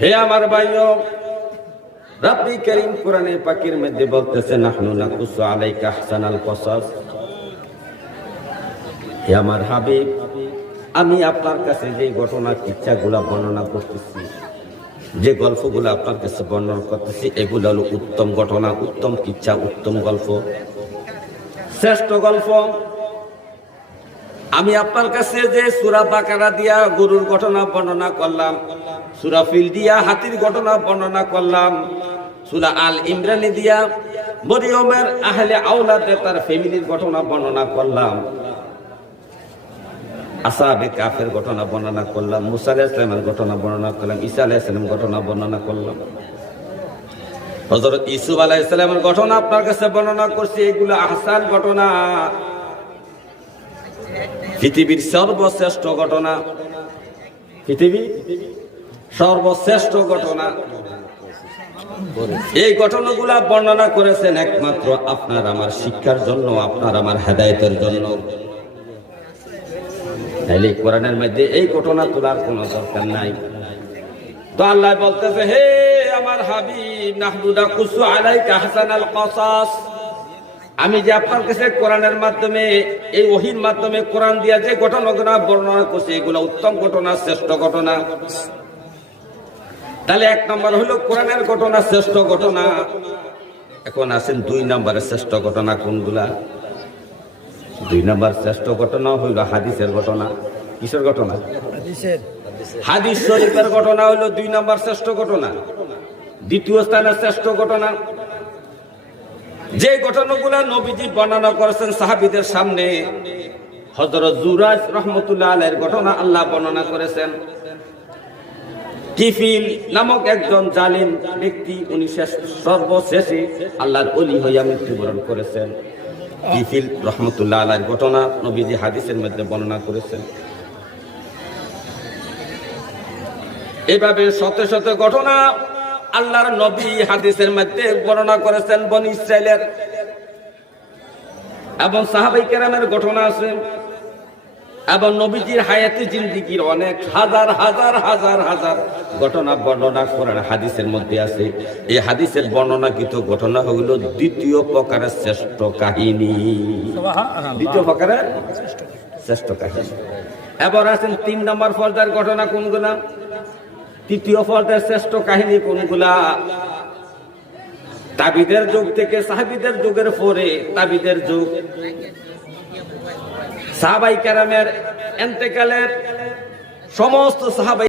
হে আমার ভাইও, রব্বি করিম কোরআনে পাকের মধ্যে বলতেছে নাহনু নাকুসু আলাইকা আহসানাল কসাস। হে আমার হাবিব, আমি আপনার কাছে যে ঘটনা কিচ্ছাগুলা বর্ণনা করতেছি, যে গল্পগুলো আপনার কাছে বর্ণনা করতেছি, এগুলো হলো উত্তম ঘটনা, উত্তম কিচ্ছা, উত্তম গল্প, শ্রেষ্ঠ গল্প। আমি আপনার কাছে যে সূরা বাকারা দিয়া গরুর ঘটনা বর্ণনা করলাম, সূরা ফিল দিয়া হাতির ঘটনা বর্ণনা করলাম, সূরা আল ইমরান দিয়া মরিয়মের আহলে আওলাদে তার ফ্যামিলির ঘটনা বর্ণনা করলাম, আসহাবে কাফের ঘটনা বর্ণনা করলাম, মুসা আলাইহিস সালামের ঘটনা বর্ণনা করলাম, ঈসা আলাইহিস সালামের ঘটনা বর্ণনা করলাম, হযরত ইউসুফ আলাইহিস সালামের ঘটনা আপনার কাছে বর্ণনা করছি। এগুলো আহসান ঘটনা, পৃথিবীর সর্বশ্রেষ্ঠ ঘটনা, পৃথিবীর সর্বশ্রেষ্ঠ ঘটনা। এই ঘটনাগুলা বর্ণনা করেছেন একমাত্র আপনার আমার শিক্ষার জন্য, আপনার আমার হেদায়েতের জন্য। তাইলে কোরআনের মধ্যে এই ঘটনা তোলার কোনো দরকার নাই। তো আল্লাহ বলতেছে, হে আমার হাবিব, নাহনু নাকুসু আলাইকা আহসানাল কসাস, আমি যে আপনার কাছে কোরআনের মাধ্যমে, এই ওহীর মাধ্যমে কোরআন দিয়া যে ঘটনাগুলো বর্ণনা করছি, এগুলো উত্তম ঘটনা, শ্রেষ্ঠ ঘটনা। তাহলে এক নম্বর হলো কোরআনের ঘটনা, শ্রেষ্ঠ ঘটনা। এখন আসেন দুই নম্বরের শ্রেষ্ঠ ঘটনা কোনগুলা? দুই নম্বর শ্রেষ্ঠ ঘটনা হইল হাদিসের ঘটনা। কিসের ঘটনা? হাদিস শরীফের ঘটনা হইল দুই নম্বর শ্রেষ্ঠ ঘটনা, দ্বিতীয় স্থানের শ্রেষ্ঠ ঘটনা। যে ঘটনাগুলা নবীজি বর্ণনা করেছেন সাহাবীদের সামনে, হযরত জুরাইজ রাহমাতুল্লাহ আলাইহির ঘটনা আল্লাহ বর্ণনা করেছেন। কিফিল নামক একজন জালিম ব্যক্তি, উনি সর্বশেষে আল্লাহর ওলি হইয়া মৃত্যুবরণ করেছেন। কিফিল রাহমাতুল্লাহ আলাইহির ঘটনা নবীজি হাদিসের মধ্যে বর্ণনা করেছেন। এভাবে শত শত ঘটনা আল্লাহর নবী হাদিসের মধ্যে বর্ণনা করেছেন। বনী ইসরাইলের এবং সাহাবায়ে কেরামের ঘটনা আছে, এবং নবীজির হায়াতে জিন্দেগীর অনেক হাজার হাজার হাজার হাজার ঘটনা বর্ণনা করেন হাদিসের মধ্যে আছে। এই হাদিসের বর্ণনাকৃত ঘটনা হলো দ্বিতীয় প্রকারের শ্রেষ্ঠ কাহিনী, দ্বিতীয় প্রকারের শ্রেষ্ঠ কাহিনী। এবার আছেন তিন নম্বর পর্যায়ের ঘটনা কোনগুলা? তৃতীয় পর্যায়ের শ্রেষ্ঠ কাহিনী কোনগুলা? তাবিদের যুগ থেকে সাহাবীদের যুগের পরে তাবিদের যুগ, সাহাবায়ে কেরামের ইন্তেকালের সমস্ত সাহাবায়ে